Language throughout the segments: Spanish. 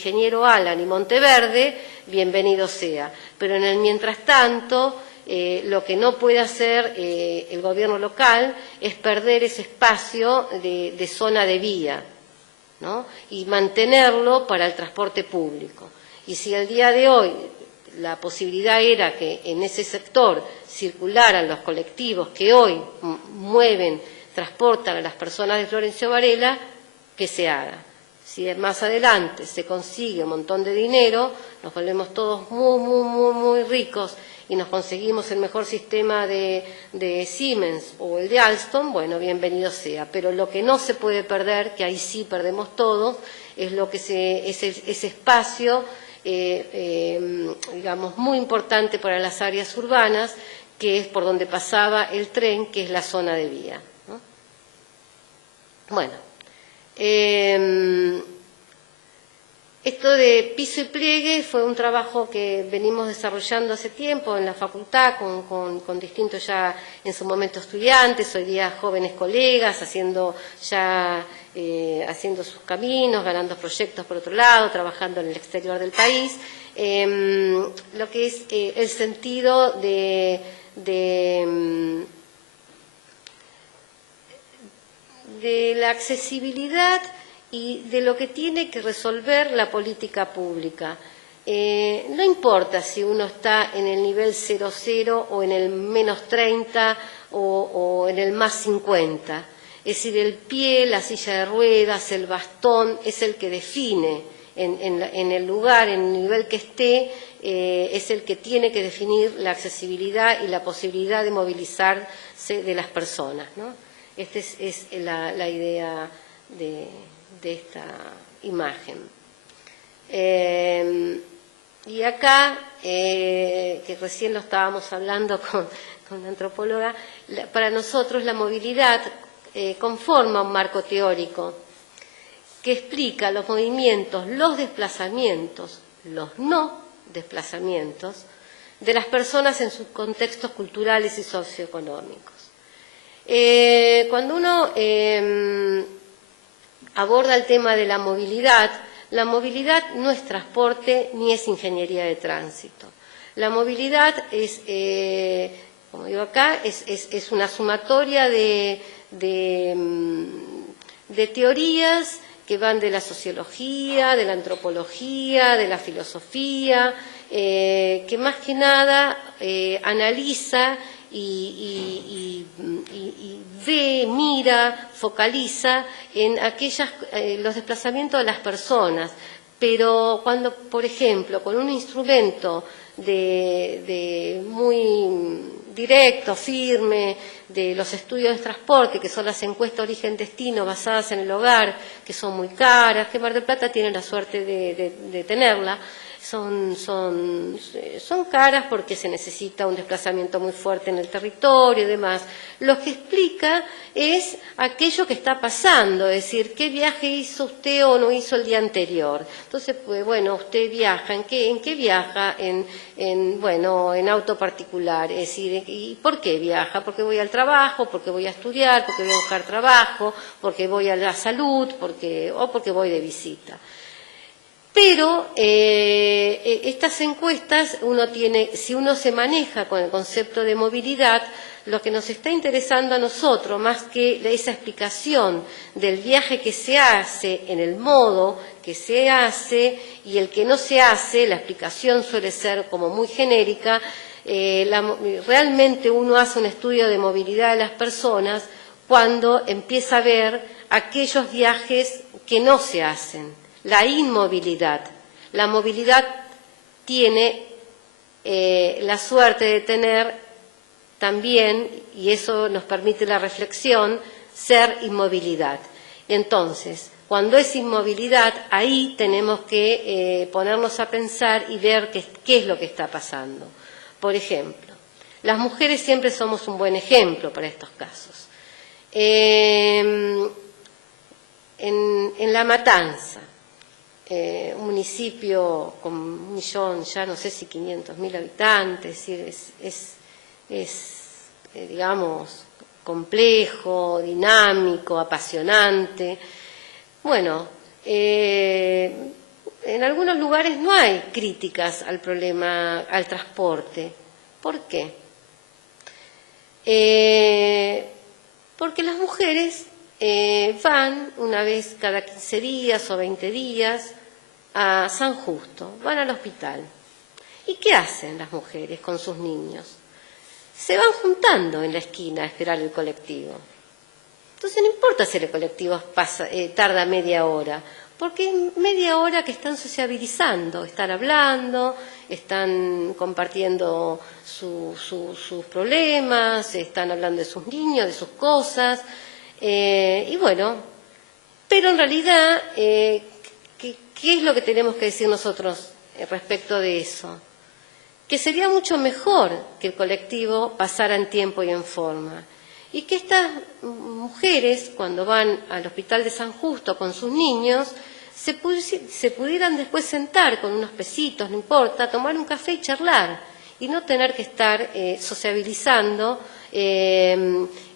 Ingeniero Alan y Monteverde, bienvenido sea. Pero en el mientras tanto, lo que no puede hacer el gobierno local es perder ese espacio de zona de vía, ¿no? Y mantenerlo para el transporte público. Y si el día de hoy la posibilidad era que en ese sector circularan los colectivos que hoy mueven, transportan a las personas de Florencio Varela, que se haga. Si más adelante se consigue un montón de dinero, nos volvemos todos muy ricos y nos conseguimos el mejor sistema de Siemens o el de Alstom, bueno, bienvenido sea. Pero lo que no se puede perder, que ahí sí perdemos todos, es lo que ese espacio, digamos, muy importante para las áreas urbanas, que es por donde pasaba el tren, que es la zona de vía, ¿no? Bueno, esto de piso y pliegue fue un trabajo que venimos desarrollando hace tiempo en la facultad con distintos ya en su momento estudiantes, hoy día jóvenes colegas, haciendo sus caminos, ganando proyectos por otro lado, trabajando en el exterior del país. Lo que es el sentido de la accesibilidad y de lo que tiene que resolver la política pública. No importa si uno está en el nivel 0,0 o en el menos 30 o en el más 50. Es decir, el pie, la silla de ruedas, el bastón es el que define en el lugar, en el nivel que esté, es el que tiene que definir la accesibilidad y la posibilidad de movilizarse de las personas, ¿no? Esta es la idea de esta imagen. Y acá, que recién lo estábamos hablando con la antropóloga, para nosotros la movilidad conforma un marco teórico que explica los movimientos, los desplazamientos, los no desplazamientos de las personas en sus contextos culturales y socioeconómicos. Cuando uno aborda el tema de la movilidad no es transporte ni es ingeniería de tránsito. La movilidad es, como digo acá, es una sumatoria de teorías que van de la sociología, de la antropología, de la filosofía, que más que nada analiza y ve, mira, focaliza en los desplazamientos de las personas. Pero cuando, por ejemplo, con un instrumento muy directo, firme, de los estudios de transporte, que son las encuestas origen-destino basadas en el hogar, que son muy caras, que Mar del Plata tiene la suerte de tenerla, son caras porque se necesita un desplazamiento muy fuerte en el territorio y demás. Lo que explica es aquello que está pasando, es decir, qué viaje hizo usted o no hizo el día anterior. Entonces, pues bueno, usted viaja, ¿en qué viaja? En auto particular, es decir, ¿y por qué viaja? Porque voy al trabajo, porque voy a estudiar, porque voy a buscar trabajo, porque voy a la salud, o porque voy de visita. Pero estas encuestas, si uno se maneja con el concepto de movilidad, lo que nos está interesando a nosotros, más que esa explicación del viaje que se hace, en el modo que se hace y el que no se hace, la explicación suele ser como muy genérica. Realmente uno hace un estudio de movilidad de las personas cuando empieza a ver aquellos viajes que no se hacen. La inmovilidad. La movilidad tiene la suerte de tener también, y eso nos permite la reflexión, ser inmovilidad. Entonces, cuando es inmovilidad, ahí tenemos que ponernos a pensar y ver qué es lo que está pasando. Por ejemplo, las mujeres siempre somos un buen ejemplo para estos casos. En La Matanza, un municipio con 1 millón, ya no sé si 500.000 habitantes, digamos, complejo, dinámico, apasionante. Bueno, en algunos lugares no hay críticas al problema, al transporte. ¿Por qué? Porque las mujeres van una vez cada 15 días o 20 días a San Justo, van al hospital. ¿Y qué hacen las mujeres con sus niños? Se van juntando en la esquina a esperar el colectivo. Entonces no importa si el colectivo tarda media hora, porque en media hora que están sociabilizando, están hablando, están compartiendo sus problemas, están hablando de sus niños, de sus cosas, y bueno, pero en realidad, ¿qué es lo que tenemos que decir nosotros respecto de eso? Que sería mucho mejor que el colectivo pasara en tiempo y en forma. Y que estas mujeres, cuando van al Hospital de San Justo con sus niños, se pudieran después sentar con unos pesitos, no importa, tomar un café y charlar, y no tener que estar sociabilizando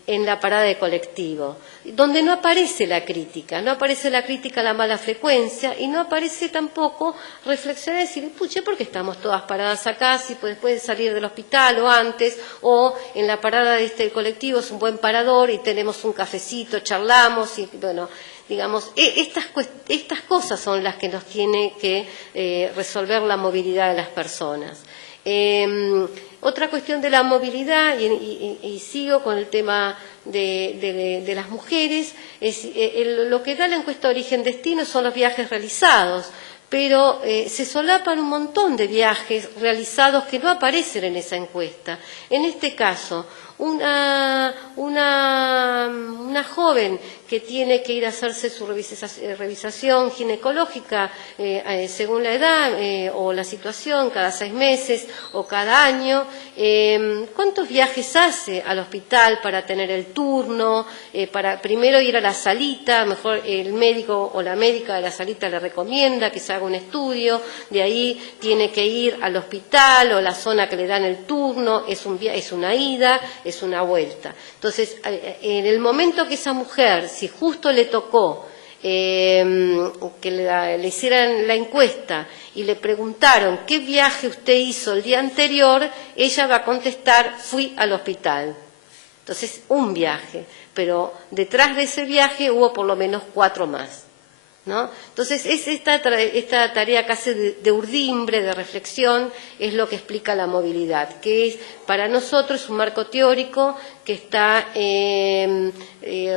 en la parada de colectivo, donde no aparece la crítica, no aparece la crítica a la mala frecuencia y no aparece tampoco reflexionar y decir, puche, ¿por qué estamos todas paradas acá si después de salir del hospital o antes o en la parada de este colectivo es un buen parador y tenemos un cafecito, charlamos y bueno, digamos, estas cosas son las que nos tiene que resolver la movilidad de las personas. Otra cuestión de la movilidad, y sigo con el tema de las mujeres, lo que da la encuesta de origen-destino son los viajes realizados, pero se solapan un montón de viajes realizados que no aparecen en esa encuesta. En este caso, una joven que tiene que ir a hacerse su revisación ginecológica según la edad o la situación, cada 6 meses o cada año, ¿cuántos viajes hace al hospital para tener el turno, para primero ir a la salita? Mejor el médico o la médica de la salita le recomienda que se haga un estudio, de ahí tiene que ir al hospital o la zona que le dan el turno, es una ida, es una vuelta. Entonces, en el momento que esa mujer, si justo le tocó que le hicieran la encuesta y le preguntaron qué viaje usted hizo el día anterior, ella va a contestar, fui al hospital. Entonces, un viaje, pero detrás de ese viaje hubo por lo menos 4 más, ¿no? Entonces, esta tarea casi de urdimbre, de reflexión, es lo que explica la movilidad, que es para nosotros un marco teórico que está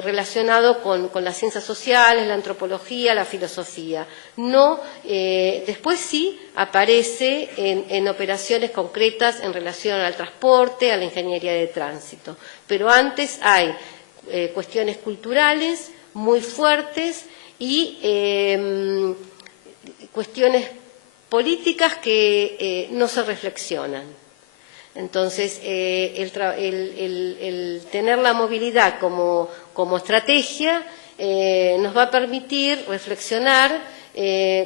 relacionado con las ciencias sociales, la antropología, la filosofía. No, después sí aparece en operaciones concretas en relación al transporte, a la ingeniería de tránsito. Pero antes hay cuestiones culturales muy fuertes y cuestiones políticas que no se reflexionan. Entonces, el tener la movilidad como estrategia nos va a permitir reflexionar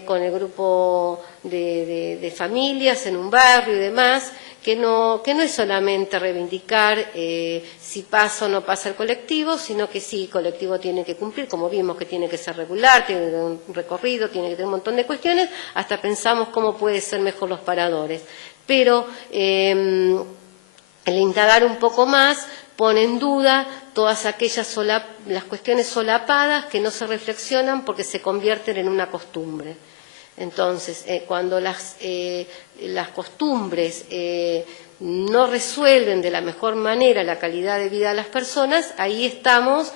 con el grupo de familias en un barrio y demás, que no es solamente reivindicar si pasa o no pasa el colectivo, sino que sí, el colectivo tiene que cumplir, como vimos que tiene que ser regular, tiene que tener un recorrido, tiene que tener un montón de cuestiones, hasta pensamos cómo pueden ser mejor los paradores. Pero el indagar un poco más pone en duda todas aquellas las cuestiones solapadas que no se reflexionan porque se convierten en una costumbre. Entonces, cuando las costumbres no resuelven de la mejor manera la calidad de vida de las personas, ahí estamos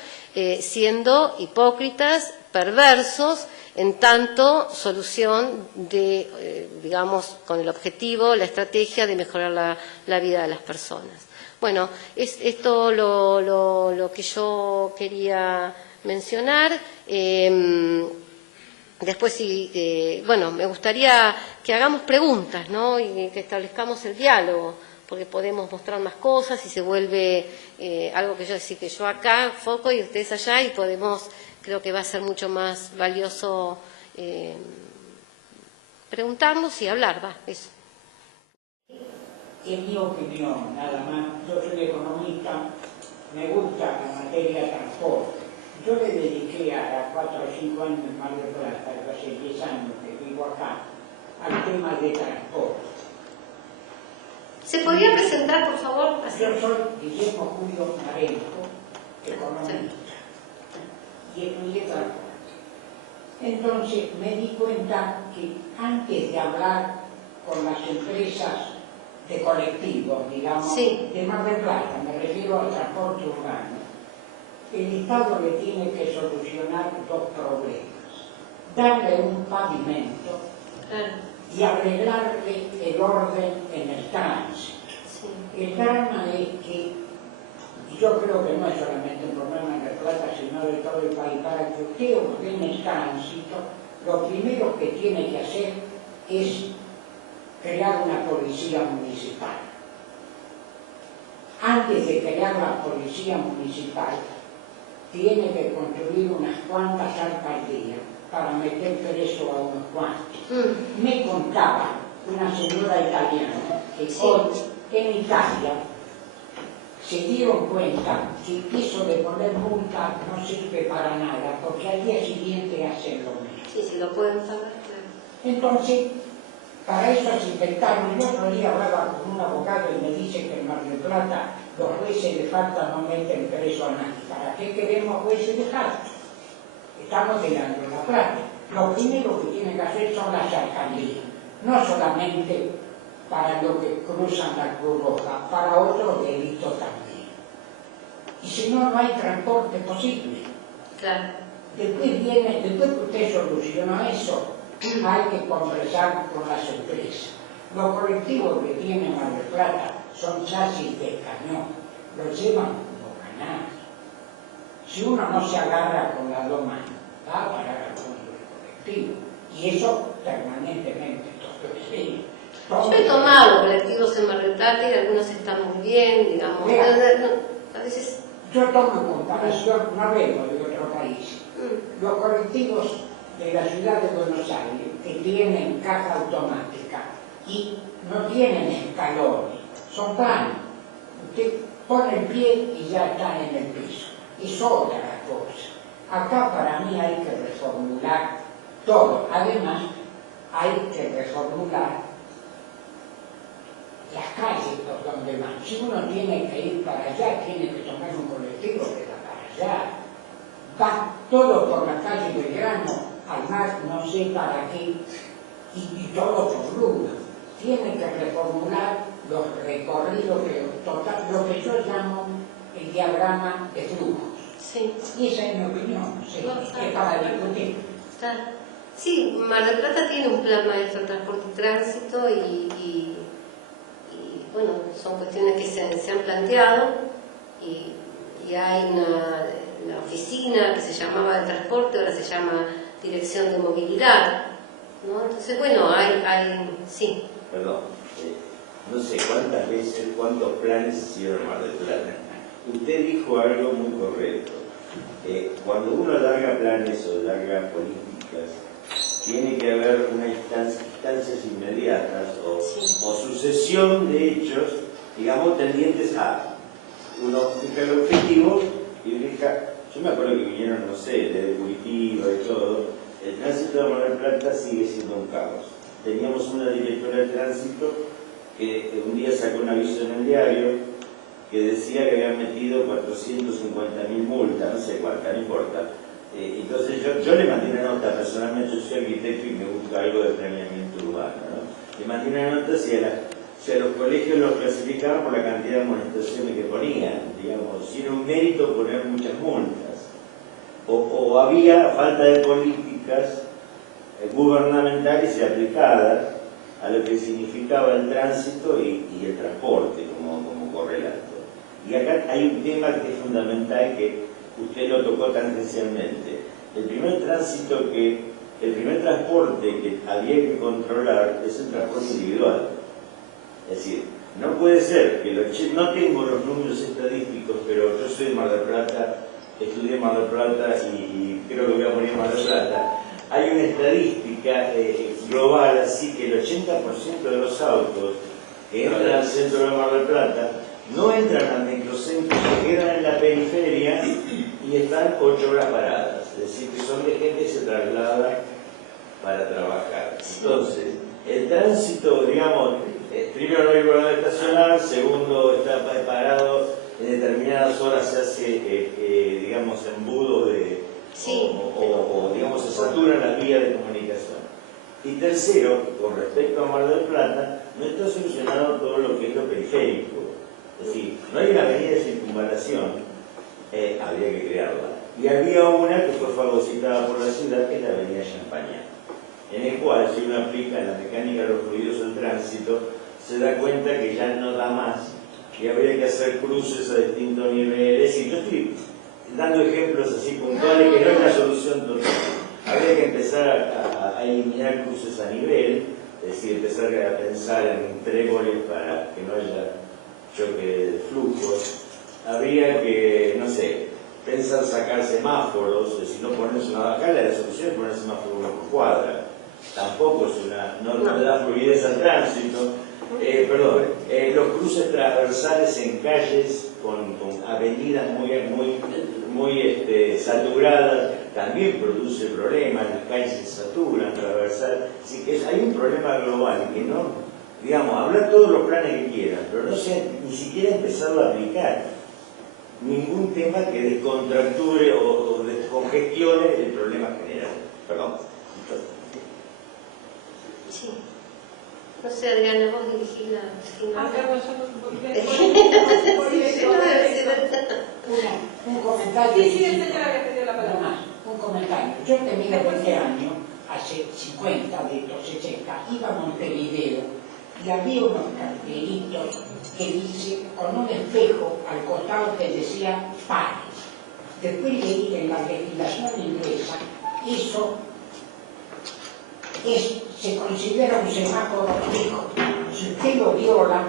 siendo hipócritas, perversos, en tanto solución de, digamos, con el objetivo, la estrategia de mejorar la vida de las personas. Bueno, es esto lo que yo quería mencionar. Después, bueno, me gustaría que hagamos preguntas, ¿no? Y que establezcamos el diálogo, porque podemos mostrar más cosas y se vuelve algo que yo acá foco y ustedes allá, y creo que va a ser mucho más valioso preguntarnos y hablar, eso. En mi opinión, nada más, yo soy economista, me gusta la materia de transporte. Yo le dediqué a 4 o 5 años en Mar del Plata, hace 10 años que vivo digo acá, al tema de transporte. ¿Se podría presentar, por favor? Así. Yo soy Guillermo Julio Marenco, economista, y estudié transporte. Entonces me di cuenta que antes de hablar con las empresas de colectivos, digamos, sí, de Mar del Plata, me refiero al transporte urbano, el Estado le tiene que solucionar dos problemas: darle un pavimento, claro, y arreglarle el orden en el tránsito. sí. El drama es que, y yo creo que no es solamente un problema de Plata, sino de todo el país, para que usted ordene el tránsito, lo primero que tiene que hacer es crear una policía municipal. Antes de crear la policía municipal, tiene que construir unas cuantas alcaldías para meter preso a unos cuantos. Me contaba una señora italiana que hoy en Italia se dieron cuenta que eso de poner multa no sirve para nada, porque al día siguiente hacen lo mismo. Sí, sí, lo pueden pagar, claro. Entonces, para eso se inventaron. Yo otro día hablaba con un abogado y me dice que en Mar del Plata los jueces de falta no meten preso a nadie. ¿Para qué queremos jueces de falta? Estamos delante de la plata. Lo primero que tienen que hacer son las alcaldías, no solamente para los que cruzan la Cruz Roja, para otros delitos también. Y si no, no hay transporte posible. Claro. Después que usted soluciona eso, hay que conversar con las empresas. Los colectivos que tienen Mar del Plata son chasis de cañón, los llevan como canales. Si uno no se agarra con las dos manos, va a parar al fondo del colectivo. Y eso permanentemente, todos los días. Yo he tomado colectivos en Mar del Plata y algunos están muy bien, digamos. A veces... Yo tomo en comparación, no vengo de otro país. Los colectivos de la ciudad de Buenos Aires, que tienen caja automática y no tienen escalones, son planos. Usted pone el pie y ya está en el piso. Es otra cosa. Acá para mí hay que reformular todo. Además, hay que reformular las calles por donde van. Si uno tiene que ir para allá, tiene que tomar un colectivo que va para allá. Va todo por la calle Belgrano, al mar, no sé para qué, y todo por Luna. Tiene que reformular los recorridos, lo que yo llamo el diagrama de flujos. Sí. Y esa es mi opinión, sí, es para discutir. Claro. Sí, Mar del Plata tiene un plan maestro de transporte y tránsito y bueno, son cuestiones que se han planteado y hay una oficina que se llamaba de transporte, ahora se llama Dirección de Movilidad, ¿no? Entonces, bueno, sí. Perdón, no sé cuántas veces, cuántos planes hicieron en Mar del Plata. Usted dijo algo muy correcto. Cuando uno larga planes o larga políticas, tiene que haber unas instancias inmediatas o sucesión de hechos, digamos, tendientes a. Uno fija el objetivo y fija. Yo me acuerdo que vinieron, no sé, de Curitiba y todo. El tránsito de Mar del Plata sigue siendo un caos. Teníamos una directora de tránsito que un día sacó un aviso en el diario que decía que habían metido 450.000 multas, no sé cuánta, no importa. Entonces yo le mandé una nota personalmente, yo soy arquitecto y me gusta algo de planeamiento urbano, ¿no? Le mandé una nota si a los colegios los clasificaban por la cantidad de amonestaciones que ponían, digamos, sin un mérito poner muchas multas. O había falta de políticas gubernamentales y aplicadas a lo que significaba el tránsito y el transporte como correlato. Y acá hay un tema que es fundamental que usted lo tocó tangencialmente. El primer transporte que había que controlar es el transporte individual. Es decir, no puede ser que no tengo los números estadísticos, pero yo soy de Mar del Plata, estudié en Mar del Plata y creo que voy a morir en Mar del Plata. Hay una estadística global, así que el 80% de los autos que entran al centro de Mar del Plata no entran al microcentro, se quedan en la periferia y están 8 horas paradas. Es decir, que son de gente que se traslada para trabajar. Entonces, el tránsito, digamos, primero no hay lugar de estacionar, segundo está parado, en determinadas horas se hace, digamos, embudo de, o, digamos, se saturan las vías de comunicación. Y tercero, con respecto a Mar del Plata, no está solucionado todo lo que es lo periférico. Es decir, no hay una avenida de circunvalación, habría que crearla. Y había una que fue fagocitada por la ciudad, que es la avenida Champaña, en el cual, si uno aplica la mecánica de los fluidos del tránsito, se da cuenta que ya no da más, que habría que hacer cruces a distintos niveles. Y yo estoy dando ejemplos así puntuales que no es la solución total. Habría que empezar a eliminar cruces a nivel, es decir, empezar a pensar en tréboles para que no haya choque de flujos. Habría que, no sé, pensar sacar semáforos, es decir, no ponerse una acá, la solución es poner semáforos por cuadra. Tampoco es no le da fluidez al tránsito. Los cruces transversales en calles con avenidas muy saturadas también produce problemas, las calles se saturan transversal. Así que hay un problema global que no, digamos, hablar todos los planes que quieran, pero no sé, ni siquiera empezarlo a aplicar. Ningún tema que descontracture o descongestione el problema general. Perdón. Sí. No sé, Adriana, vos dirigís la final. Un comentario. Sí, señora, que pidió la palabra. Más, un comentario. Yo tenía 20 años, hace 50, de los 60, iba a Montevideo y había unos cartelitos que dice, con un espejo al costado que decía pares. Después leí en la legislación inglesa, eso se considera un semáforo fijo. Si usted lo viola,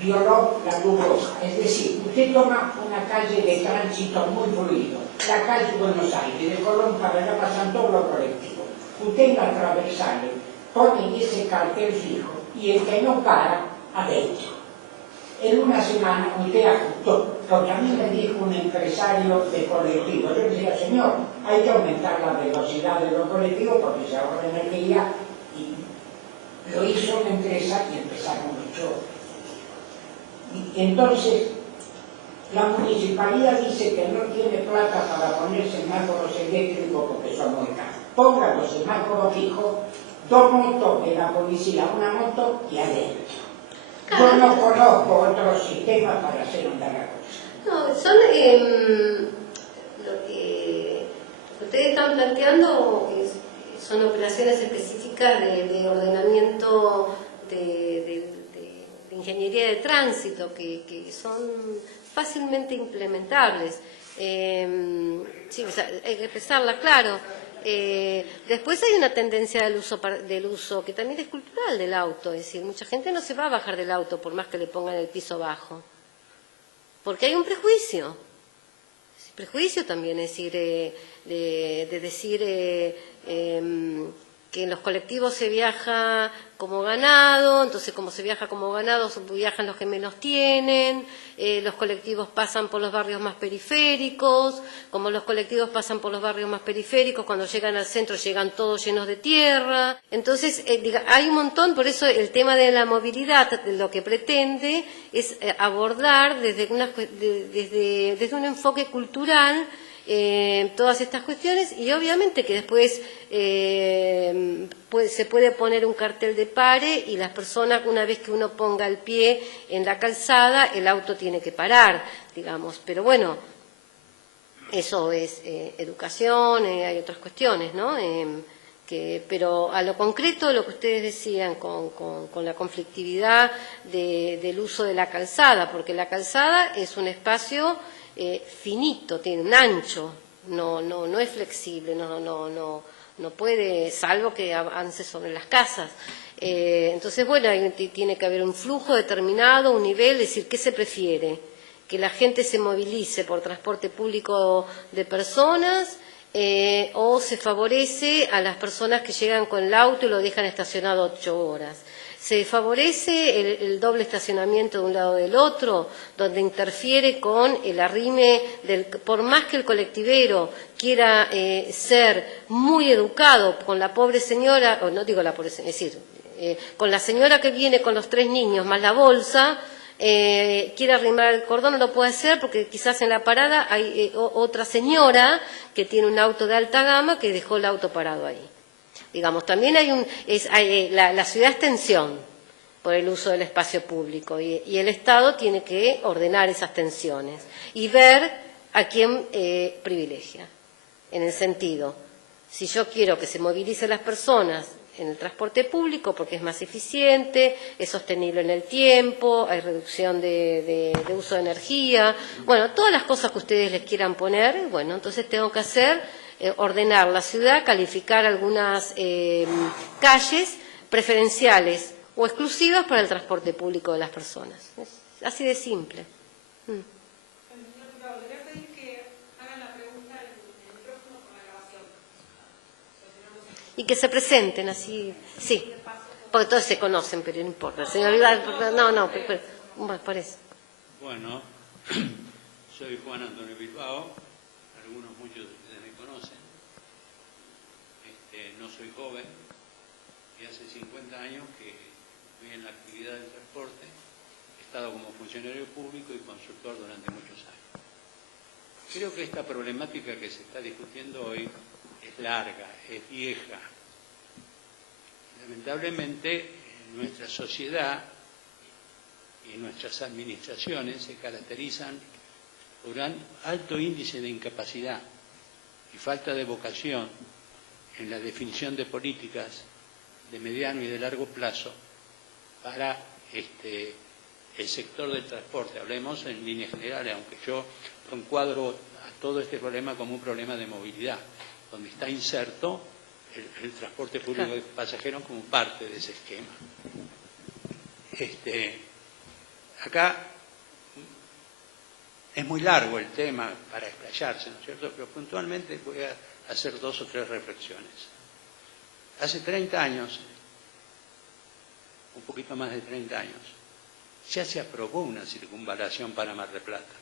violó la luz roja. Es decir, usted toma una calle de tránsito muy fluido, la calle Buenos Aires, de Colón para allá pasan todos los colectivos. Usted en la transversales pone ese cartel fijo y el que no para, adentro. En una semana usted ajustó, porque a mí me dijo un empresario de colectivos, yo le decía, señor, hay que aumentar la velocidad de los colectivos porque se ahorra energía, y lo hizo una empresa y empezaron los choques. Y entonces, la municipalidad dice que no tiene plata para poner semáforos eléctricos porque son muy caros. Pongan los semáforos fijos, 2 motos de la policía, una moto y adentro. Yo no conozco otro sistema para hacer andar la cosa. No, son lo que ustedes están planteando son operaciones específicas de ordenamiento de ingeniería de tránsito que son fácilmente implementables. Sí, o sea, hay que pensarla, claro. Después hay una tendencia del uso que también es cultural del auto, es decir, mucha gente no se va a bajar del auto por más que le pongan el piso bajo, porque hay un prejuicio. Prejuicio también, es decir, de decir que en los colectivos se viaja como ganado, entonces como se viaja como ganado, viajan los que menos tienen, los colectivos pasan por los barrios más periféricos, como los colectivos pasan por los barrios más periféricos, cuando llegan al centro llegan todos llenos de tierra. Entonces, hay un montón, por eso el tema de la movilidad lo que pretende es abordar desde un enfoque cultural todas estas cuestiones, y obviamente que después se puede poner un cartel de pare y las personas, una vez que uno ponga el pie en la calzada, el auto tiene que parar, digamos, pero bueno, eso es educación, hay otras cuestiones, ¿no? Pero a lo concreto, lo que ustedes decían con la conflictividad del uso de la calzada, porque la calzada es un espacio finito, tiene un ancho, no es flexible, no puede, salvo que avance sobre las casas. Entonces, bueno, tiene que haber un flujo determinado, un nivel, es decir, ¿qué se prefiere? Que la gente se movilice por transporte público de personas, o se favorece a las personas que llegan con el auto y lo dejan estacionado 8 horas. Se favorece el doble estacionamiento de un lado del otro, donde interfiere con el arrime por más que el colectivero quiera ser muy educado con la pobre señora, o no digo la pobre señora, es decir, con la señora que viene con los 3 niños más la bolsa, quiere arrimar el cordón, no lo puede hacer porque quizás en la parada hay otra señora que tiene un auto de alta gama que dejó el auto parado ahí. Digamos, también la ciudad es tensión por el uso del espacio público y el Estado tiene que ordenar esas tensiones y ver a quién privilegia. En el sentido, si yo quiero que se movilicen las personas en el transporte público porque es más eficiente, es sostenible en el tiempo, hay reducción de uso de energía, bueno, todas las cosas que ustedes les quieran poner, bueno, entonces tengo que ordenar la ciudad, calificar algunas calles preferenciales o exclusivas para el transporte público de las personas. Es así de simple. Señor diputado, le voy a pedir que hagan la pregunta en el micrófono con la grabación. Y que se presenten así, sí, porque todos se conocen, pero no importa. Señor Vidal, no, bueno, por eso. Bueno, soy Juan Antonio Bilbao, muchos de ustedes me conocen. No soy joven y hace 50 años que estoy en la actividad del transporte. He estado como funcionario público y consultor durante muchos años. Creo que esta problemática que se está discutiendo hoy es larga, es vieja. Lamentablemente, nuestra sociedad y nuestras administraciones se caracterizan por un alto índice de incapacidad y falta de vocación en la definición de políticas de mediano y de largo plazo para el sector del transporte. Hablemos en líneas generales, aunque yo encuadro a todo este problema como un problema de movilidad, donde está inserto el transporte público de pasajeros como parte de ese esquema. Acá es muy largo el tema para explayarse, ¿no es cierto? Pero puntualmente voy a hacer 2 o 3 reflexiones. Hace 30 años, un poquito más de 30 años, ya se aprobó una circunvalación para Mar del Plata.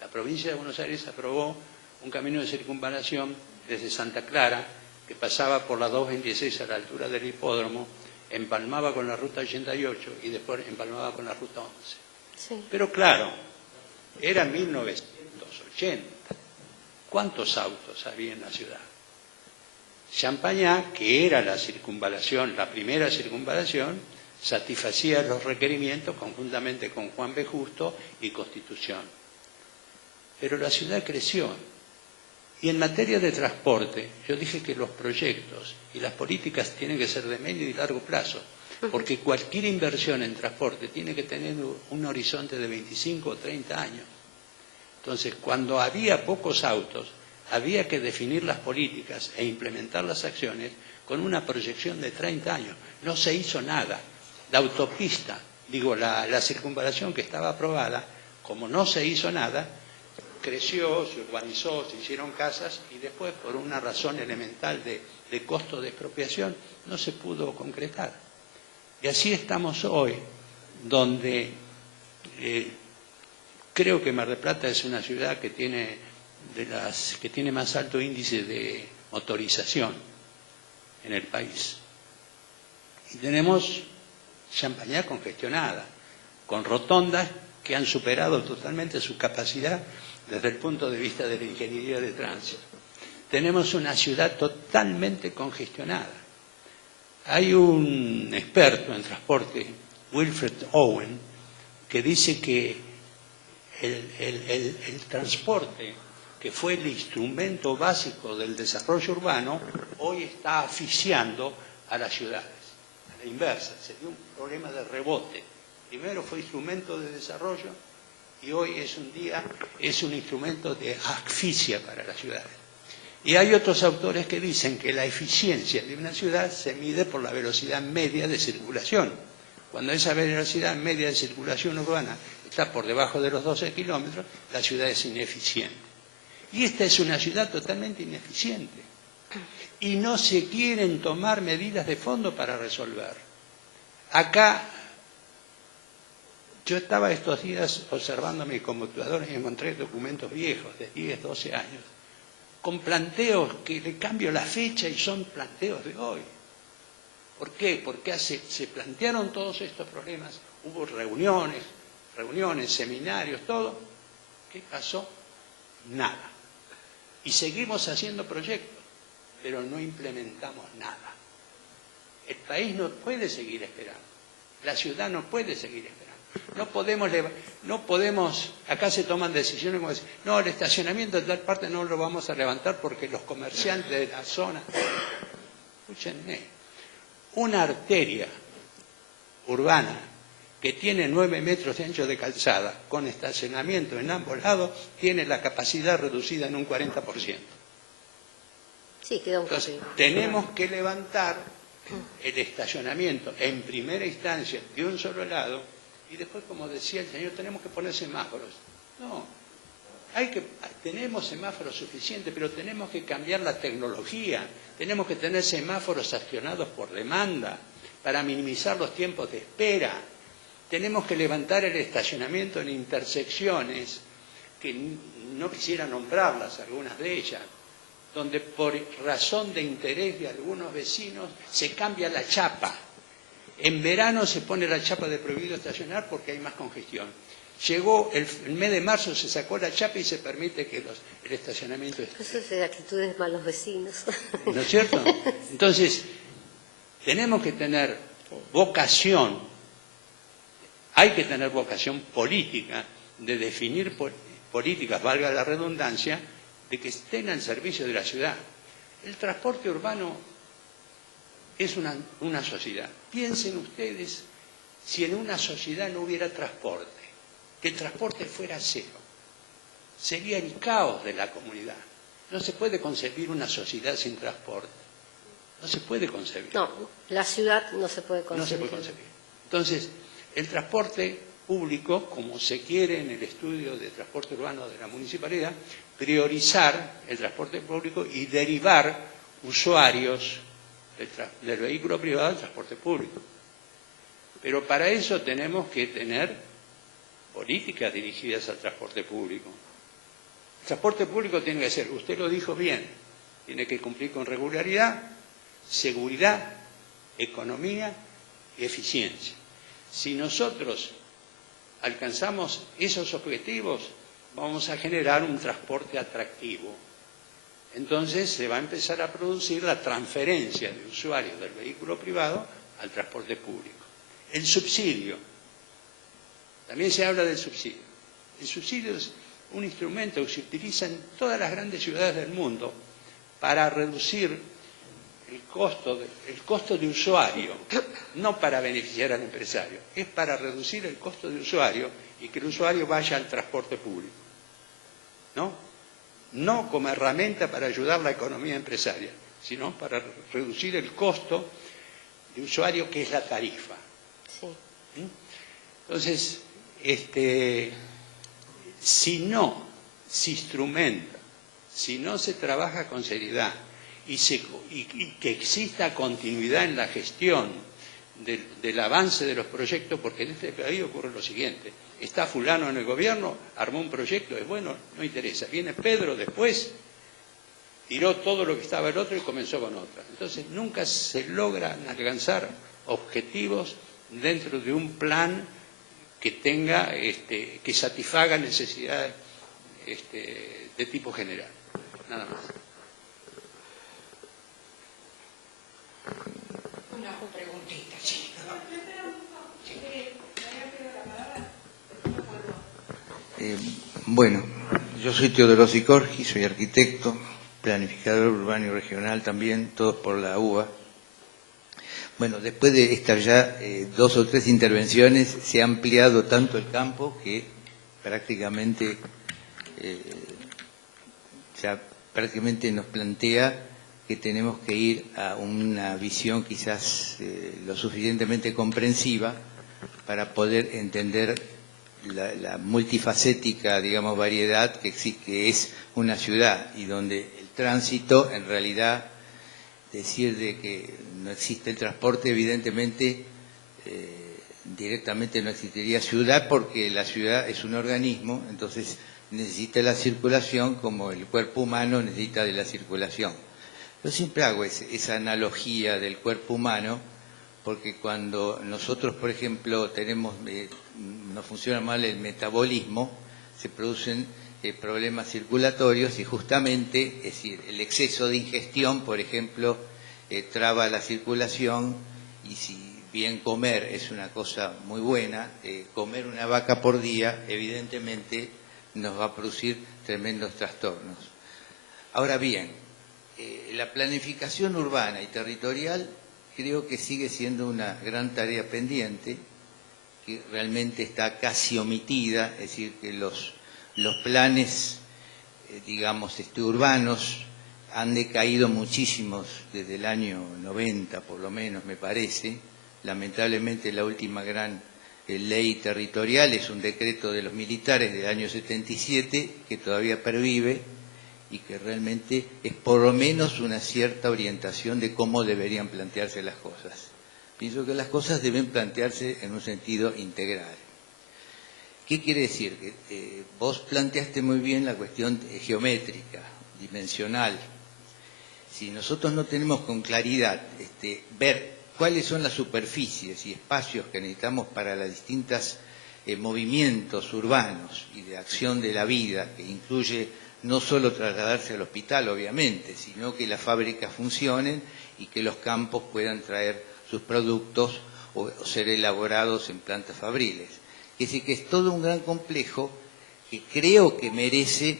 La provincia de Buenos Aires aprobó un camino de circunvalación desde Santa Clara, que pasaba por la 226 a la altura del hipódromo, empalmaba con la ruta 88 y después empalmaba con la ruta 11. Sí. Pero claro, era 1980. ¿Cuántos autos había en la ciudad? Champañá, que era la circunvalación, la primera circunvalación, satisfacía los requerimientos conjuntamente con Juan B. Justo y Constitución. Pero la ciudad creció. Y en materia de transporte, yo dije que los proyectos y las políticas tienen que ser de medio y largo plazo, porque cualquier inversión en transporte tiene que tener un horizonte de 25 o 30 años. Entonces, cuando había pocos autos, había que definir las políticas e implementar las acciones con una proyección de 30 años. No se hizo nada. La autopista, la circunvalación que estaba aprobada, como no se hizo nada, creció, se urbanizó, se hicieron casas y después, por una razón elemental de costo de expropiación, no se pudo concretar. Y así estamos hoy, donde creo que Mar del Plata es una ciudad que tiene más alto índice de motorización en el país. Y tenemos Champañá congestionada, con rotondas que han superado totalmente su capacidad desde el punto de vista de la ingeniería de tránsito. Tenemos una ciudad totalmente congestionada. Hay un experto en transporte, Wilfred Owen, que dice que el transporte, que fue el instrumento básico del desarrollo urbano, hoy está asfixiando a las ciudades. A la inversa, sería un problema de rebote. Primero fue instrumento de desarrollo y hoy es un instrumento de asfixia para las ciudades. Y hay otros autores que dicen que la eficiencia de una ciudad se mide por la velocidad media de circulación. Cuando esa velocidad media de circulación urbana está por debajo de los 12 kilómetros, la ciudad es ineficiente. Y esta es una ciudad totalmente ineficiente. Y no se quieren tomar medidas de fondo para resolver. Acá, yo estaba estos días observando mis computadores y encontré documentos viejos de 10, 12 años, con planteos que le cambio la fecha y son planteos de hoy. ¿Por qué? Porque se plantearon todos estos problemas, hubo reuniones, seminarios, todo. ¿Qué pasó? Nada. Y seguimos haciendo proyectos, pero no implementamos nada. El país no puede seguir esperando, la ciudad no puede seguir esperando. No podemos, acá se toman decisiones como decir, no, el estacionamiento de tal parte no lo vamos a levantar porque los comerciantes de la zona... Escúchenme. Una arteria urbana que tiene 9 metros de ancho de calzada, con estacionamiento en ambos lados, tiene la capacidad reducida en un 40%. Sí, queda un Entonces, cambio. tenemos que levantar el estacionamiento en primera instancia de un solo lado, y después, como decía el señor, tenemos que poner semáforos. No, tenemos semáforos suficientes, pero tenemos que cambiar la tecnología. Tenemos que tener semáforos accionados por demanda para minimizar los tiempos de espera. Tenemos que levantar el estacionamiento en intersecciones, que no quisiera nombrarlas, algunas de ellas, donde por razón de interés de algunos vecinos se cambia la chapa. En verano se pone la chapa de prohibido estacionar porque hay más congestión. Llegó el mes de marzo, se sacó la chapa y se permite que el estacionamiento esté. Eso es de actitudes de malos vecinos. ¿No es cierto? Entonces, tenemos que tener vocación, hay que tener vocación política de definir políticas, valga la redundancia, de que estén al servicio de la ciudad. El transporte urbano es una sociedad. Piensen ustedes si en una sociedad no hubiera transporte, que el transporte fuera cero. Sería el caos de la comunidad. No se puede concebir una sociedad sin transporte. No se puede concebir. No, la ciudad no se puede concebir. No se puede concebir. Entonces, el transporte público, como se quiere en el estudio de transporte urbano de la municipalidad, priorizar el transporte público y derivar usuarios del vehículo privado al transporte público. Pero para eso tenemos que tener políticas dirigidas al transporte público. El transporte público tiene que ser, usted lo dijo bien, tiene que cumplir con regularidad, seguridad, economía y eficiencia. Si nosotros alcanzamos esos objetivos, vamos a generar un transporte atractivo. Entonces se va a empezar a producir la transferencia de usuarios del vehículo privado al transporte público. El subsidio. También se habla del subsidio. El subsidio es un instrumento que se utiliza en todas las grandes ciudades del mundo para reducir el costo de usuario, no para beneficiar al empresario, es para reducir el costo de usuario y que el usuario vaya al transporte público. No como herramienta para ayudar a la economía empresaria, sino para reducir el costo de usuario, que es la tarifa. Sí. Entonces, si no se instrumenta, si no se trabaja con seriedad y que exista continuidad en la gestión del avance de los proyectos, porque en este país ocurre lo siguiente: está fulano en el gobierno, armó un proyecto, es bueno, no interesa. Viene Pedro después, tiró todo lo que estaba el otro y comenzó con otra. Entonces nunca se logran alcanzar objetivos dentro de un plan que tenga, que satisfaga necesidades de tipo general. Nada más. Una preguntita, sí. Bueno, yo soy Teodoro Sicorgi, soy arquitecto, planificador urbano y regional también, todos por la UBA. Bueno, después de estas ya 2 o 3 intervenciones, se ha ampliado tanto el campo que prácticamente nos plantea que tenemos que ir a una visión quizás lo suficientemente comprensiva para poder entender la multifacética, digamos, variedad que existe, que es una ciudad, y donde el tránsito, en realidad, decir de que no existe el transporte, evidentemente, directamente no existiría ciudad, porque la ciudad es un organismo, entonces necesita la circulación como el cuerpo humano necesita de la circulación. Yo siempre hago esa analogía del cuerpo humano, porque cuando nosotros, por ejemplo, nos funciona mal el metabolismo, se producen problemas circulatorios y justamente, es decir, el exceso de ingestión, por ejemplo, traba la circulación, y si bien comer es una cosa muy buena, comer una vaca por día evidentemente nos va a producir tremendos trastornos. Ahora bien, la planificación urbana y territorial creo que sigue siendo una gran tarea pendiente, que realmente está casi omitida, es decir, que los planes, digamos, urbanos han decaído muchísimos desde el año 90, por lo menos, me parece. Lamentablemente la última gran ley territorial es un decreto de los militares del año 77, que todavía pervive y que realmente es por lo menos una cierta orientación de cómo deberían plantearse las cosas. Pienso que las cosas deben plantearse en un sentido integral. ¿Qué quiere decir? Que vos planteaste muy bien la cuestión geométrica, dimensional. Si nosotros no tenemos con claridad ver cuáles son las superficies y espacios que necesitamos para los distintos movimientos urbanos y de acción de la vida, que incluye no solo trasladarse al hospital, obviamente, sino que las fábricas funcionen y que los campos puedan traer sus productos o ser elaborados en plantas fabriles. Es decir, que es todo un gran complejo que creo que merece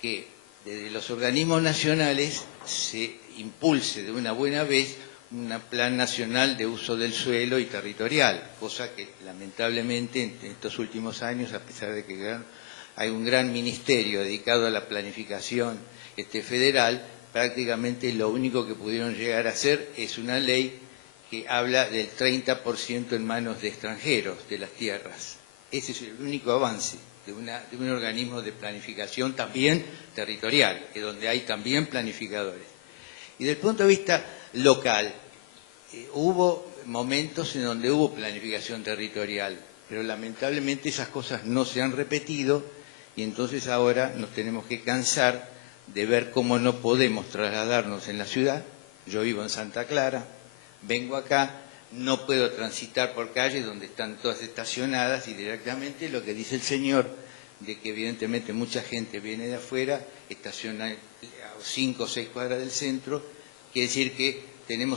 que desde los organismos nacionales se impulse de una buena vez un plan nacional de uso del suelo y territorial, cosa que lamentablemente en estos últimos años, a pesar de que hay un gran ministerio dedicado a la planificación federal, prácticamente lo único que pudieron llegar a hacer es una ley que habla del 30% en manos de extranjeros de las tierras. Ese es el único avance de un organismo de planificación también territorial, que donde hay también planificadores. Y desde el punto de vista local, hubo momentos en donde hubo planificación territorial, pero lamentablemente esas cosas no se han repetido, y entonces ahora nos tenemos que cansar de ver cómo no podemos trasladarnos en la ciudad. Yo vivo en Santa Clara, vengo acá, no puedo transitar por calles donde están todas estacionadas, y directamente lo que dice el señor, de que evidentemente mucha gente viene de afuera, estaciona a 5 o 6 cuadras del centro, quiere decir que tenemos